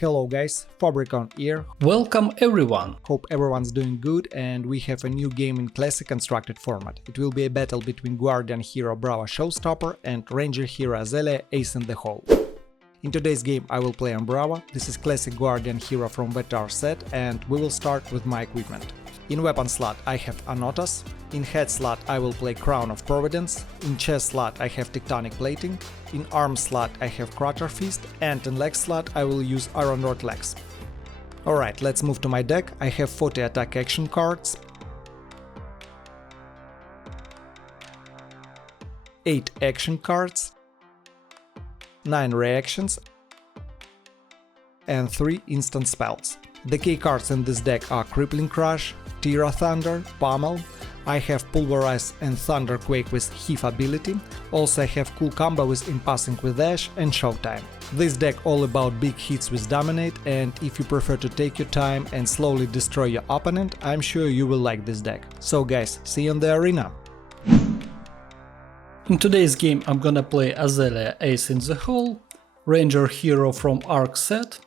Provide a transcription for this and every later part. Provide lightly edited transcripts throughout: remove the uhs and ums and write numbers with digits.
Hello guys, Fabricon here. Welcome everyone! Hope everyone's doing good, and we have a new game in classic constructed format. It will be a battle between Guardian Hero Brava Showstopper and Ranger Hero Azalea Ace in the Hole. In today's game I will play on Brava. This is classic Guardian Hero from Vetar set, and we will start with my equipment. In weapon slot I have Anotas, in head slot I will play Crown of Providence, in chest slot I have Tectonic Plating, in arm slot I have Crater Fist, and in leg slot I will use Iron Rod Legs. Alright, let's move to my deck. I have 40 attack action cards, 8 action cards, 9 reactions, and 3 instant spells. The key cards in this deck are Crippling Crush, Tira Thunder, Pummel. I have Pulverize and Thunderquake with Heave ability. Also I have cool combo with Impassing with Ash and Showtime. This deck all about big hits with Dominate, and if you prefer to take your time and slowly destroy your opponent, I'm sure you will like this deck. So guys, see you in the arena! In today's game I'm gonna play Azalea Ace in the Hole, Ranger Hero from Arc set,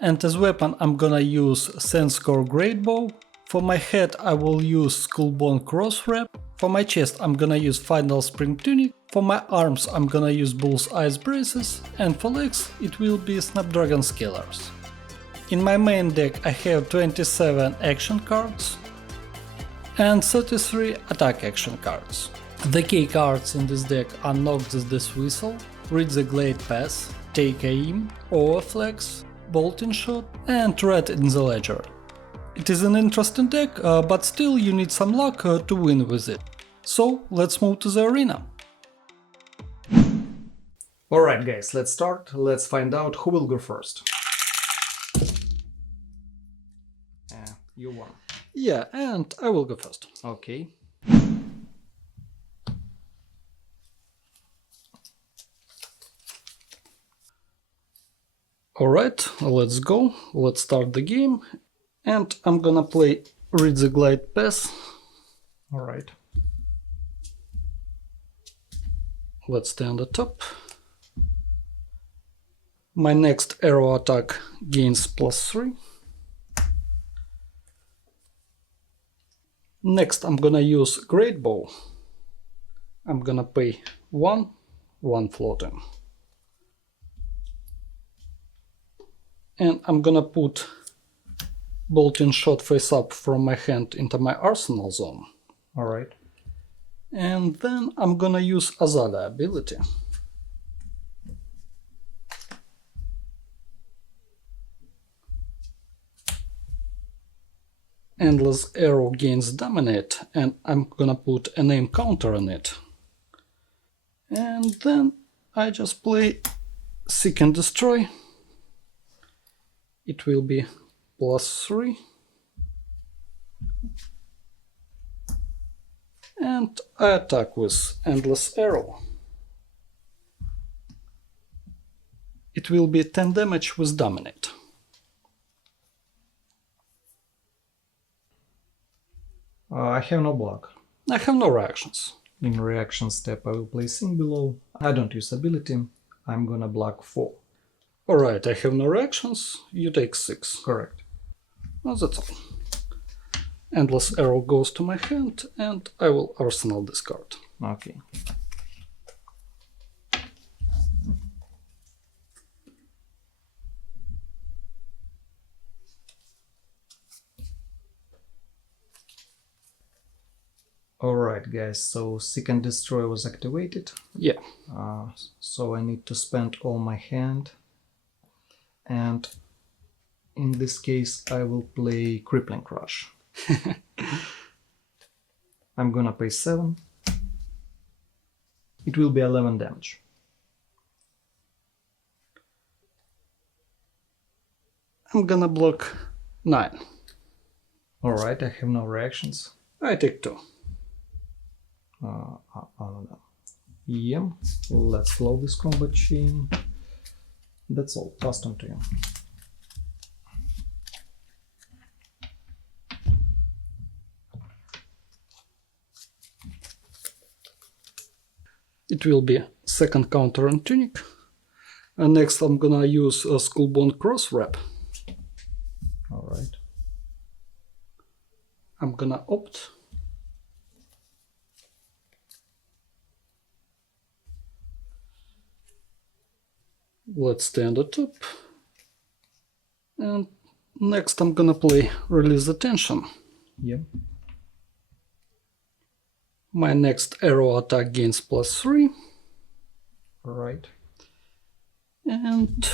and as weapon I'm gonna use Sandscore Greatbow. For my head I will use Skullbone Cross Wrap. For my chest I'm gonna use Final Spring Tunic. For my arms I'm gonna use Bull's Ice Braces, and for legs it will be Snapdragon Scalers. In my main deck I have 27 action cards and 33 attack action cards. The key cards in this deck are Noctis Dismissal, Read the Glade Pass, Take Aim, Overflex, Bolting Shot, and Red in the Ledger. It is an interesting deck, but still you need some luck to win with it. So let's move to the arena. Alright guys, let's start. Let's find out who will go first. You won. Yeah, and I will go first. Okay. Alright, let's go. Let's start the game. And I'm gonna play Read the Glide Pass. Alright. Let's stay on the top. My next arrow attack gains +3. Next I'm gonna use Great Bow. I'm gonna pay 1 floating. And I'm gonna put Bolting Shot face up from my hand into my arsenal zone. Alright. And then I'm gonna use Azalea ability. Endless Arrow gains Dominate, and I'm gonna put a name counter on it. And then I just play Seek and Destroy. It will be +3. And I attack with Endless Arrow. It will be 10 damage with Dominate. I have no block. I have no reactions. In reaction step I will play Sing Below. I don't use ability. I'm gonna block 4. Alright, I have no reactions. You take 6. Correct. Well, that's all. Endless Arrow goes to my hand, and I will Arsenal this card. Okay. Alright guys, so Seek and Destroy was activated. Yeah. So I need to spend all my hand, and in this case I will play Crippling Crush. I'm gonna pay 7. It will be 11 damage. I'm gonna block 9. Alright, I have no reactions. I take 2. Yeah, let's flow this combat chain. That's all. Pass on to you. It will be second counter on Tunic. And next I'm gonna use a Skullbone Cross Wrap. I'm gonna opt. Let's stay on the top. And next I'm gonna play Release the Tension. Yep. My next arrow attack gains +3. Right. And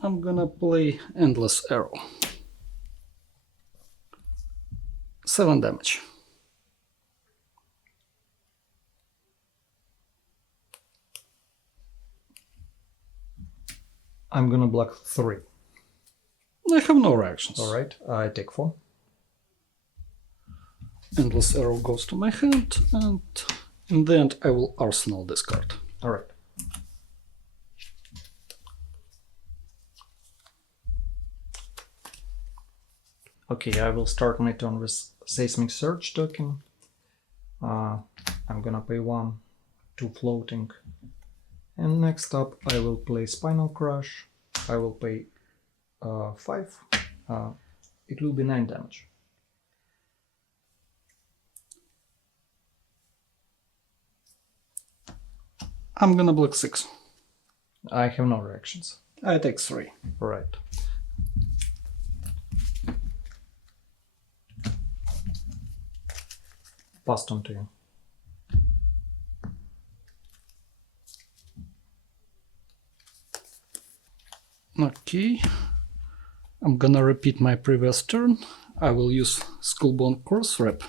I'm gonna play Endless Arrow. 7 damage. I'm gonna block 3. I have no reactions. Alright, I take 4. Endless Arrow goes to my hand, and in the end I will Arsenal this card. Alright. Okay, I will start my turn with Seismic Surge token. I'm gonna pay 1, 2 floating. And next up I will play Spinal Crush. I will pay 5. It will be 9 damage. I'm gonna block 6. I have no reactions. I take 3. Right. Passed on to you. Okay. I'm gonna repeat my previous turn. I will use Skullbone Cross Rep.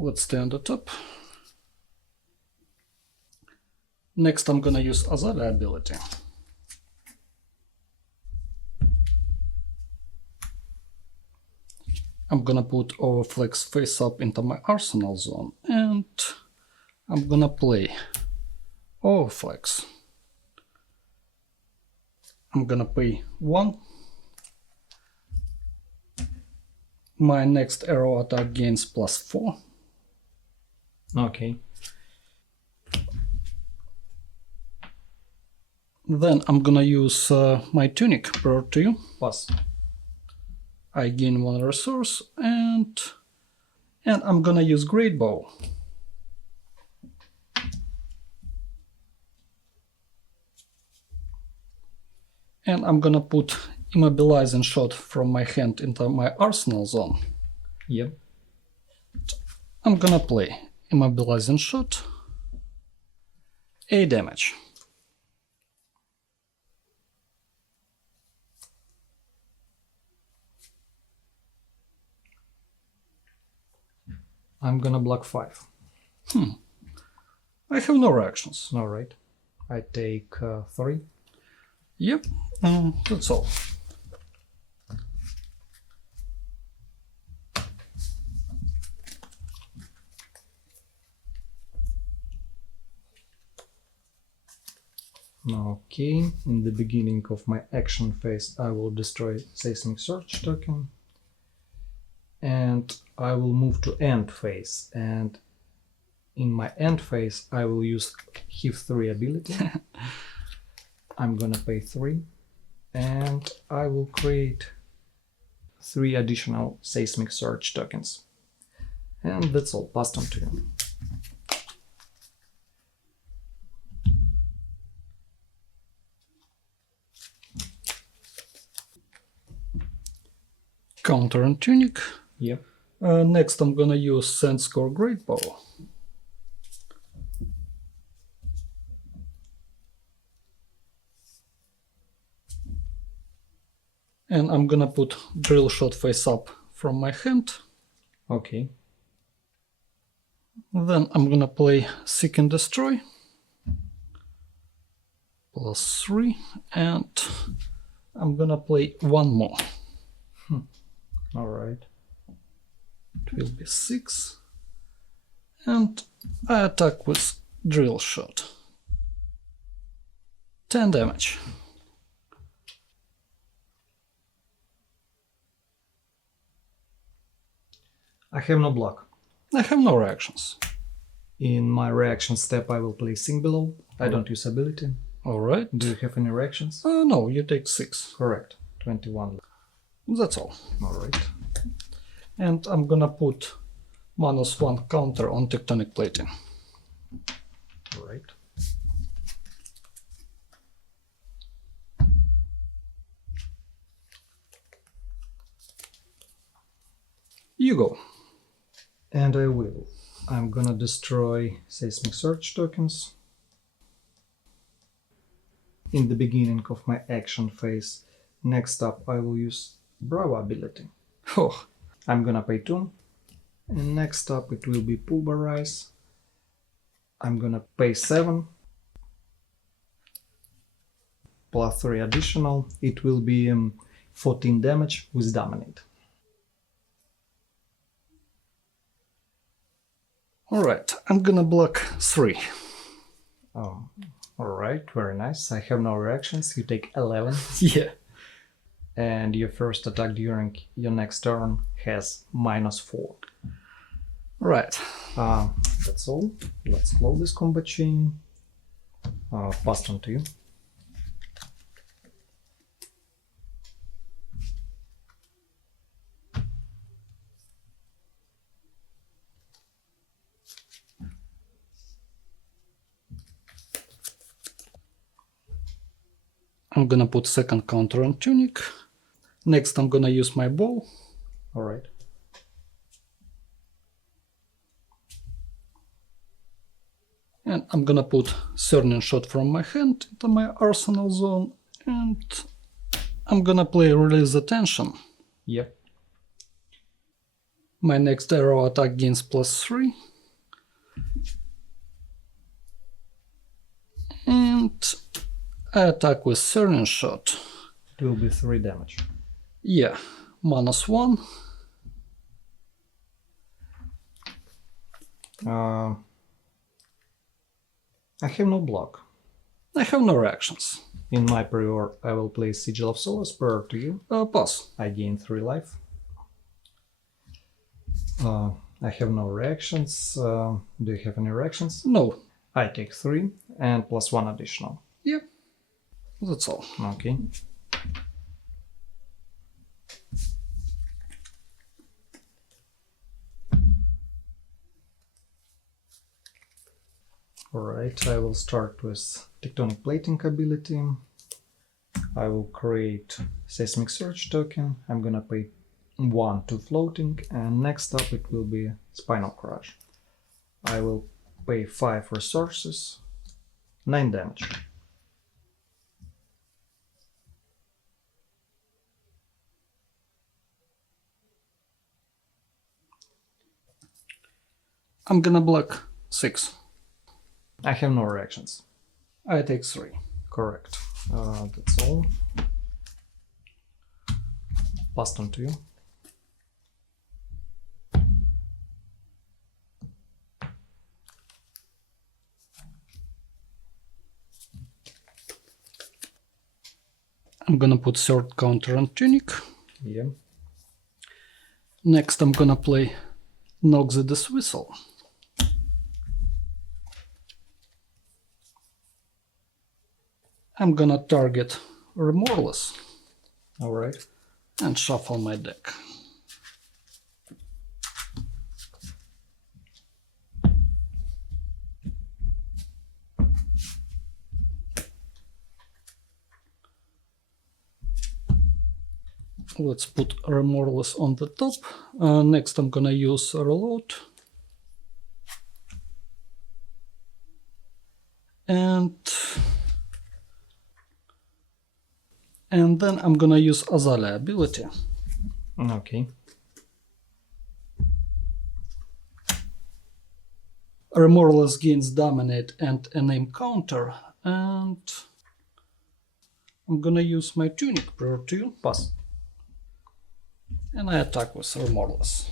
Let's stay on the top. Next I'm gonna use Azalea ability. I'm gonna put Overflex face up into my arsenal zone, and I'm gonna play Overflex. I'm gonna pay 1. My next arrow attack gains +4. Okay. Then I'm gonna use my Tunic prior to you. Pass. I gain 1 resource, and I'm gonna use Great Bow. And I'm gonna put Immobilizing Shot from my hand into my arsenal zone. Yep. I'm gonna play Immobilizing Shot. 8 damage. I'm gonna block 5. I have no reactions. Alright. I take 3. Yep, that's all. Okay, in the beginning of my action phase I will destroy Seismic Surge token. And I will move to end phase, and in my end phase I will use Heave 3 ability. I'm gonna pay 3, and I will create 3 additional Seismic Surge tokens. And that's all, passed on to you. Counter and Tunic. Yep. Next I'm gonna use Sandscore Great Bow. And I'm gonna put Drill Shot face up from my hand. Okay. Then I'm gonna play Seek and Destroy. +3, and I'm gonna play 1 more. Alright. It will be 6. And I attack with Drill Shot. 10 damage. I have no block. I have no reactions. In my reaction step I will play Sing Below. I don't use ability. Alright. Do you have any reactions? No, you take 6. Correct. 21. That's all. Alright. And I'm gonna put -1 counter on tectonic plating. Alright. You go. And I will. I'm gonna destroy seismic search tokens. In the beginning of my action phase. Next up I will use Bravo ability. Oh, I'm gonna pay 2. And next up it will be Pulverize. I'm gonna pay 7. Plus 3 additional. It will be 14 damage with Dominate. alright. I'm gonna block 3. Oh, alright, very nice. I have no reactions. You take 11. Yeah. And your first attack during your next turn has -4. Right. That's all. Let's close this combat chain. Pass on to you. I'm gonna put second counter on Tunic. Next I'm gonna use my bow. Alright. And I'm gonna put Cerning Shot from my hand into my arsenal zone. And I'm gonna play Release the Tension. Yep. My next arrow attack gains +3. And I attack with Cerning Shot. It will be 3 damage. Yeah, -1. I have no block. I have no reactions. In my prior, I will play Sigil of Solace prior to you. Pass. I gain 3 life. I have no reactions. Do you have any reactions? No. I take 3 and +1 additional. Yeah, that's all. Okay. Alright, I will start with Tectonic Plating ability. I will create Seismic Search token. I'm gonna pay 1 to floating, and next up it will be Spinal Crush. I will pay 5 resources, 9 damage. I'm gonna block 6. I have no reactions. I take 3. Correct. That's all. Passed on to you. I'm gonna put third counter on Tunic. Yeah. Next I'm gonna play Knock the Dismissal. I'm gonna target Remoreless Alright. and shuffle my deck. Let's put Remoreless on the top. Next I'm gonna use Reload. And then I'm gonna use Azalea ability. Okay. Remoreless gains Dominate and a name counter, and I'm gonna use my Tunic prior to you. Pass. And I attack with Remoreless.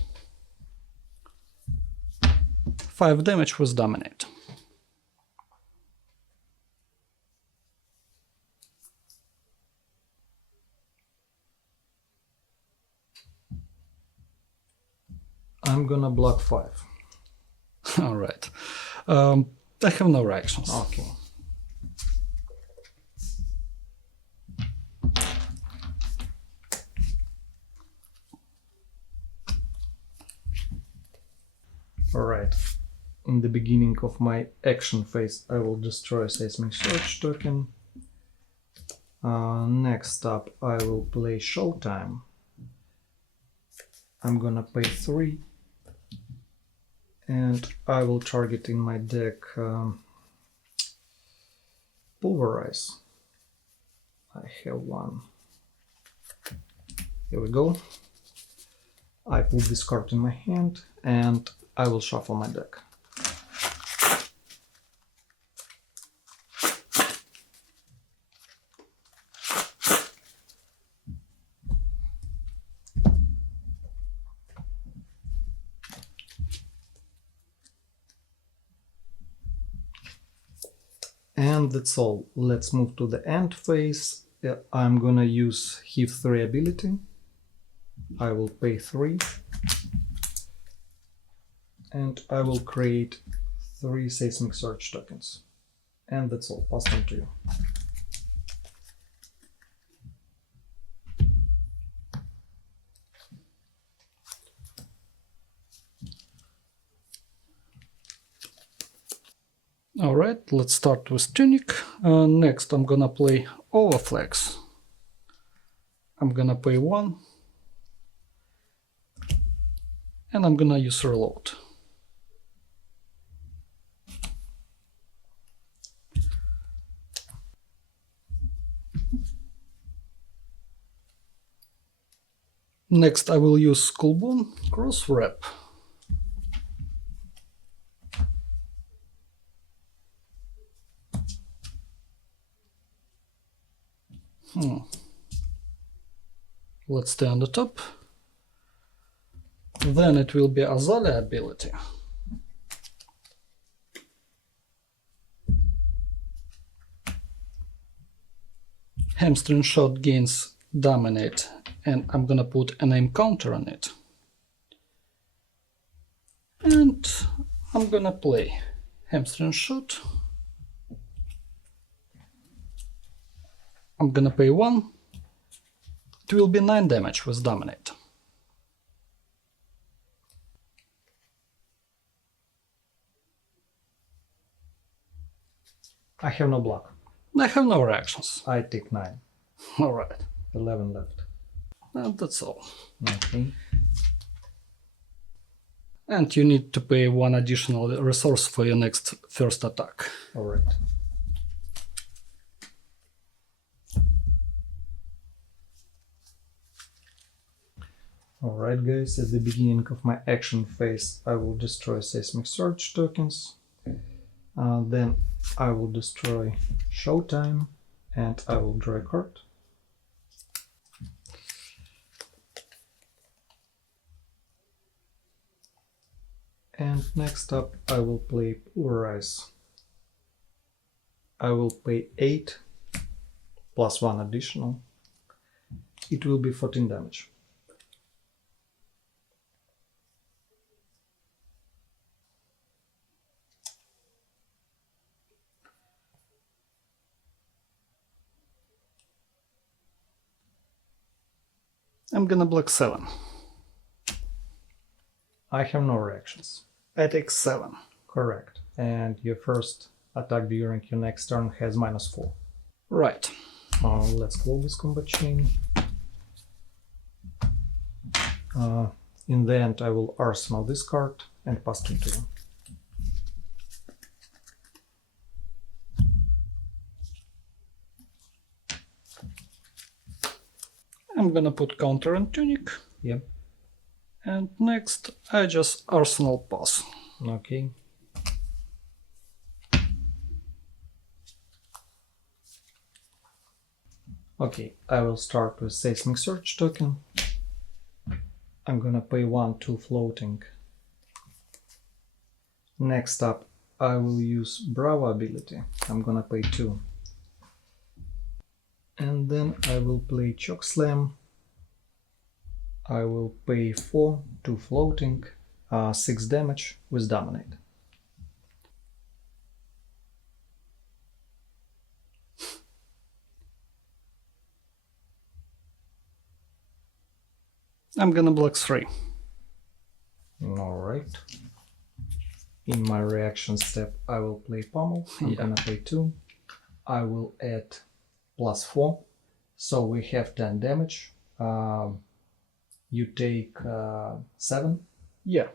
5 damage with Dominate. I'm gonna block 5. Alright. I have no reactions. Okay. Alright, in the beginning of my action phase I will destroy Seismic Surge token. Next up I will play Showtime. I'm gonna pay 3 and I will target in my deck Pulverize. I have one. Here we go. I put this card in my hand and I will shuffle my deck. And that's all. Let's move to the end phase. I'm gonna use Heave 3 ability. I will pay 3 and I will create 3 Seismic Surge tokens. And that's all. Pass them to you. Alright, let's start with Tunic. Next I'm gonna play Overflex. I'm gonna pay 1 and I'm gonna use Reload. Next I will use Skullbone Cross Wrap. Let's stay on the top. Then it will be Azalea ability. Hamstring Shot gains Dominate, and I'm gonna put an aim counter on it. And I'm gonna play Hamstring Shot. I'm gonna pay 1. It will be 9 damage with Dominate. I have no block. I have no reactions. I take 9. Alright. 11 left. And that's all. Okay. And you need to pay 1 additional resource for your next first attack. Alright. Alright guys, at the beginning of my action phase I will destroy Seismic Surge tokens. Then I will destroy Showtime and I will draw a card. And next up I will play Pulverize. I will pay 8 plus 1 additional. It will be 14 damage. I'm gonna block 7. I have no reactions. I take 7. Correct. And your first attack during your next turn has -4. Right. Let's close this combat chain. In the end I will arsenal this card and pass it to you. I'm gonna put counter on Tunic. Yep. And next I just arsenal pass. Okay. Okay, I will start with Seismic Surge token. I'm gonna pay 1, 2 floating. Next up I will use Bravo ability. I'm gonna pay 2. And then I will play Choke Slam. I will pay 4, 2 floating, 6 damage with Dominate. I'm gonna block 3. Alright. In my reaction step, I will play Pummel. I'm gonna play 2. I will add +4. So we have 10 damage. You take 7. Yeah.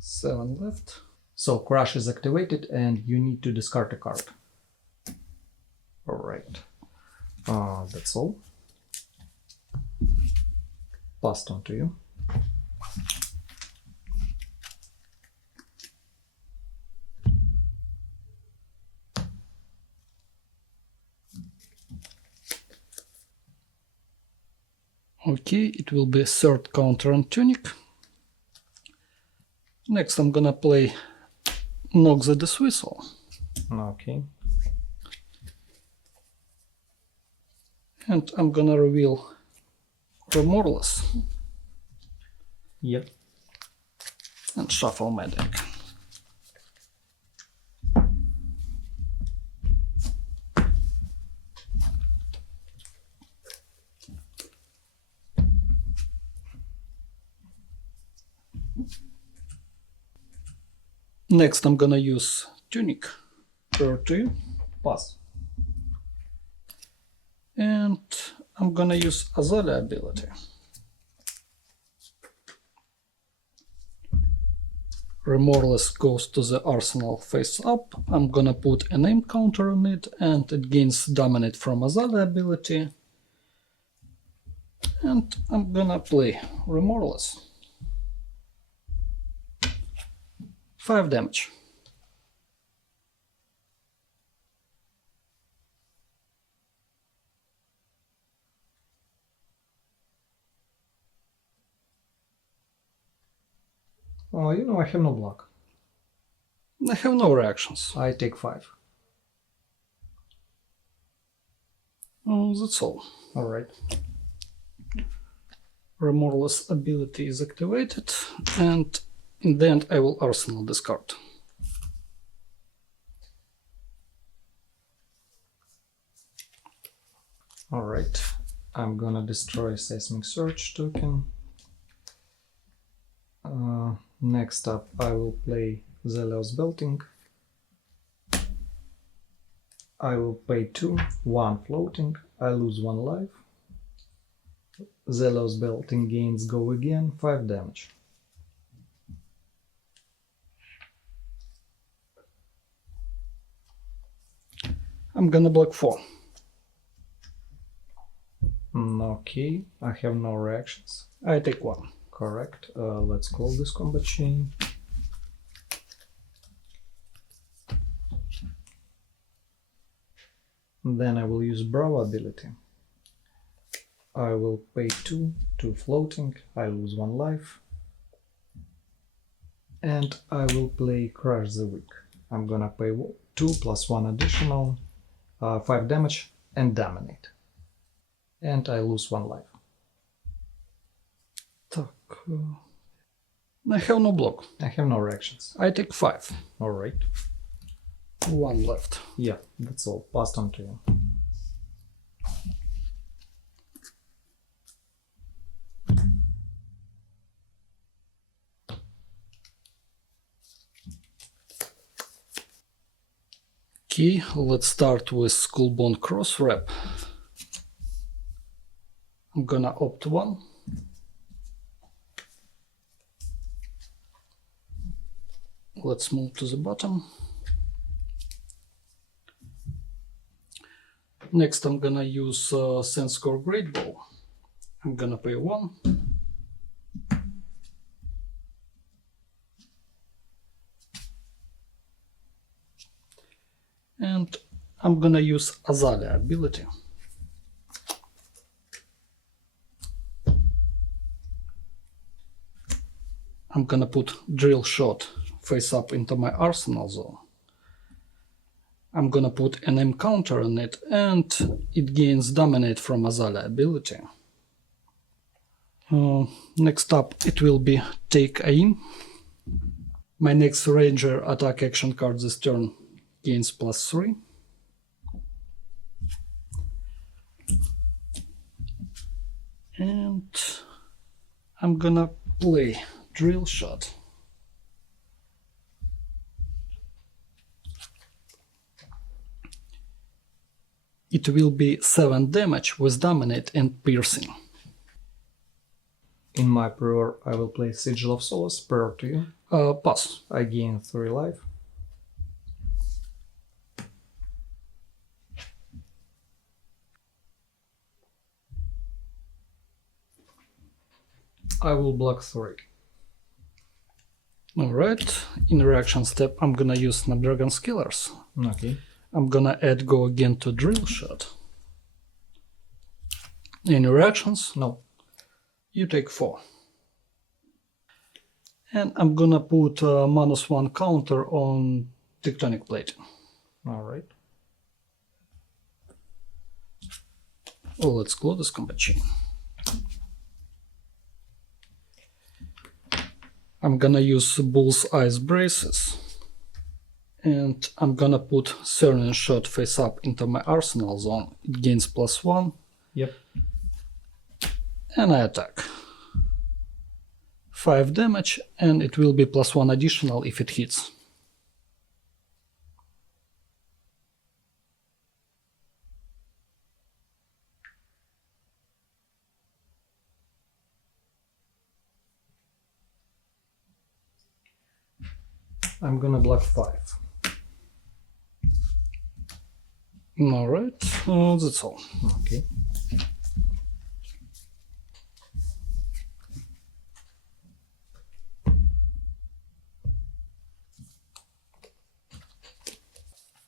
7 left. So Crush is activated and you need to discard a card. Alright. That's all. Passed on to you. Okay, it will be a third counter on Tunic. Next I'm gonna play Knock the Dismissal. Okay. And I'm gonna reveal Remorseless. Yep. And shuffle my deck. Next I'm gonna use Tunic. Draw 2. Pass. And I'm gonna use Azalea ability. Remorseless goes to the arsenal face up. I'm gonna put a name counter on it and it gains Dominate from Azalea ability. And I'm gonna play Remorseless. 5 damage. Oh, you know, I have no block. I have no reactions. I take 5. Oh, that's all. Alright. Remorseless ability is activated, and in the end I will arsenal this card. Alright. I'm gonna destroy Seismic Surge token. Next up, I will play Zelios Belting. I will pay 2, 1 floating, I lose 1 life. Zelios Belting gains go again, 5 damage. I'm gonna block 4. Okay, I have no reactions. I take 1. Correct. Let's call this combat chain. Then I will use Bravo ability. I will pay 2, 2 floating, I lose 1 life. And I will play Crush the Weak. I'm gonna pay 2 plus 1 additional, 5 damage and Dominate. And I lose 1 life. I have no block. I have no reactions. I take 5. Alright. 1 left. Yeah, that's all. Passed on to you. Okay, let's start with Skullbone Cross Wrap. I'm gonna opt 1. Let's move to the bottom. Next I'm gonna use Senscore Great Bow. I'm gonna pay 1. And I'm gonna use Azalea ability. I'm gonna put Drill Shot face up into my arsenal zone. I'm gonna put an M counter on it and it gains Dominate from Azalea ability. Next up it will be Take Aim. My next Ranger attack action card this turn gains +3. And I'm gonna play Drill Shot. it will be 7 damage with Dominate and Piercing. In my prior, I will play Sigil of Solace. Prior to you. Pass. I gain 3 life. I will block 3. Alright, in reaction step I'm gonna use Snapdragon Skillers. Okay. I'm gonna add Go Again to Drill Shot. Any reactions? No. You take 4. And I'm gonna put a -1 counter on Tectonic Plating. Alright. Oh, let's close this combat chain. I'm gonna use Bull's Eyes Braces. And I'm gonna put Certain Shot face up into my arsenal zone. It gains +1. Yep. And I attack. 5 damage, and it will be +1 additional if it hits. I'm gonna block 5. Alright, that's all. Okay.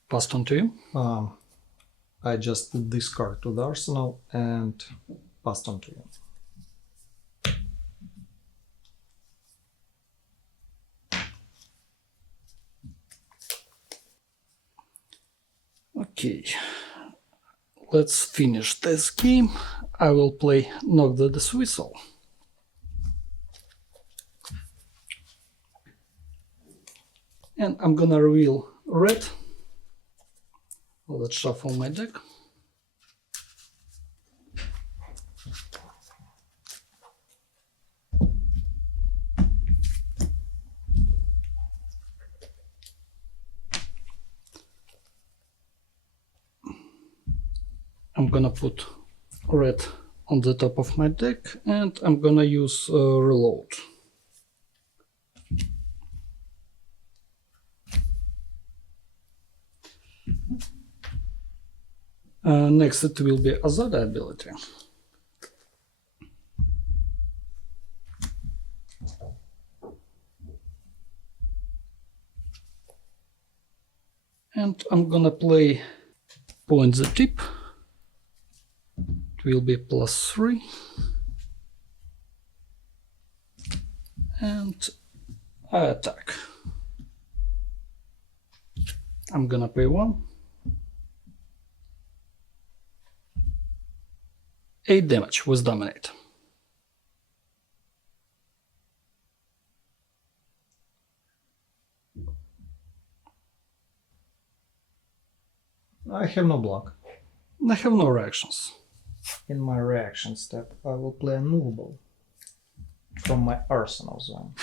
Passed on to you. I just put this card to the arsenal and passed on to you. Okay, let's finish this game. I will play Knock the Dismissal. And I'm gonna reveal red. Let's shuffle my deck. I'm gonna put red on the top of my deck and I'm gonna use reload. Next it will be Azalea ability. And I'm gonna play Point the Tip. It will be +3. And I attack. I'm gonna pay 1. 8 damage with Dominate. I have no block. I have no reactions. In my reaction step, I will play Unmovable from my arsenal zone.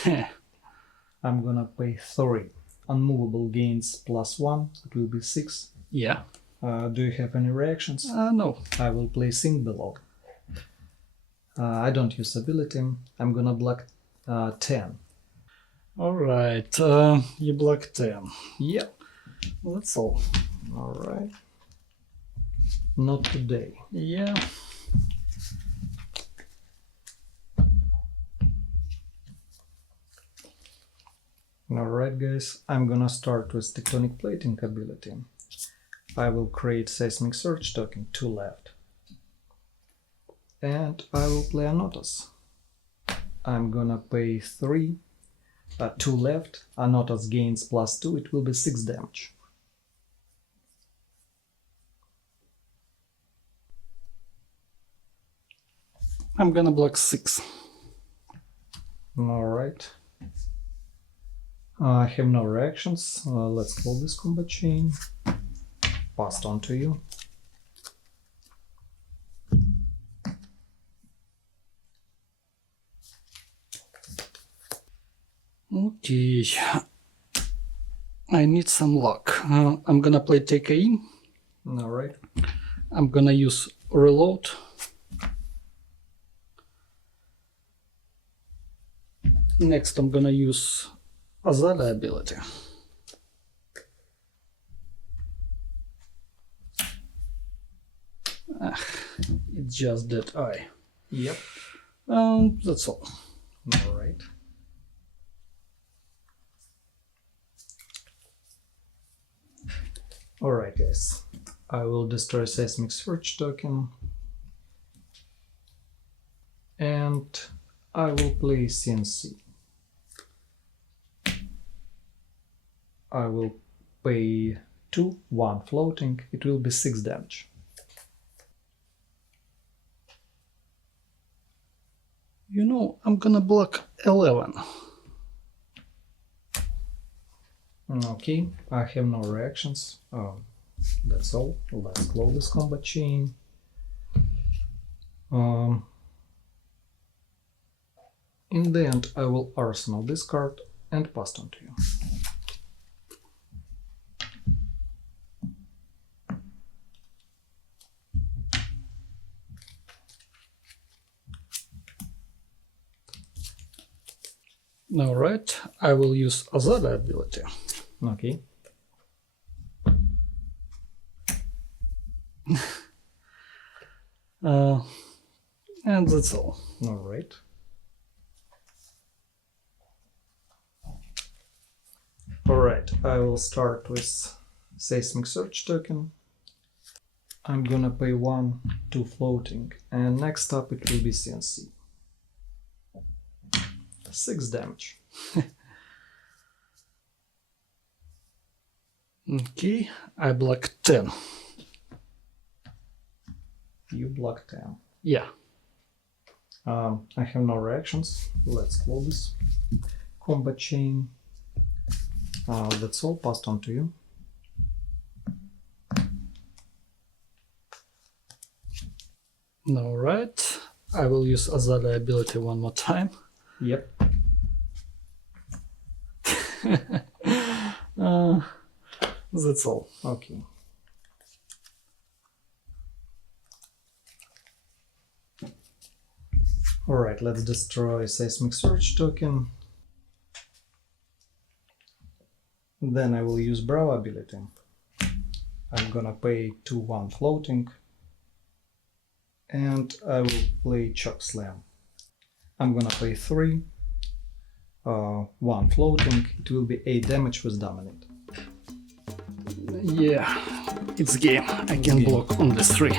I'm gonna pay 3. Unmovable gains +1, it will be 6. Yeah. Do you have any reactions? No. I will play Sink Below. I don't use ability. I'm gonna block 10. Alright, you block 10. Yep. That's all. Alright. Not today. Yeah. Alright guys, I'm gonna start with Tectonic Plating ability. I will create Seismic Surge token 2 left. And I will play Anotos. I'm gonna pay 3, 2 left. Anotos gains +2, it will be 6 damage. I'm gonna block 6. Alright. I have no reactions. Let's close this combat chain. Passed on to you. Okay. I need some luck. I'm gonna play Take Aim. Alright. I'm gonna use reload. Next I'm gonna use Azalea ability. It's just that eye. Yep. That's all. Alright. Alright guys, I will destroy Seismic Search token and I will play CNC. I will pay 2, 1 floating, it will be 6 damage. You know, I'm gonna block 11. Okay, I have no reactions. That's all. Let's close this combat chain. In the end, I will arsenal this card and pass it on to you. Alright, I will use Azalea ability. Okay. And that's all. Alright. Alright, I will start with Seismic Search token. I'm gonna pay 1, 2 floating, and next up it will be CNC. 6 damage. Okay, I block 10. You block 10. Yeah. I have no reactions. Let's close this combat chain. That's all, passed on to you. Alright, I will use Azalea ability one more time. Yep. That's all. Okay. Alright, let's destroy Seismic Search token. Then I will use Brow ability. I'm gonna pay 2, 1 floating. And I will play Choke Slam. I'm gonna pay 3, 1 floating. It will be 8 damage with Dominate. Yeah, it's game. I can block on this 3.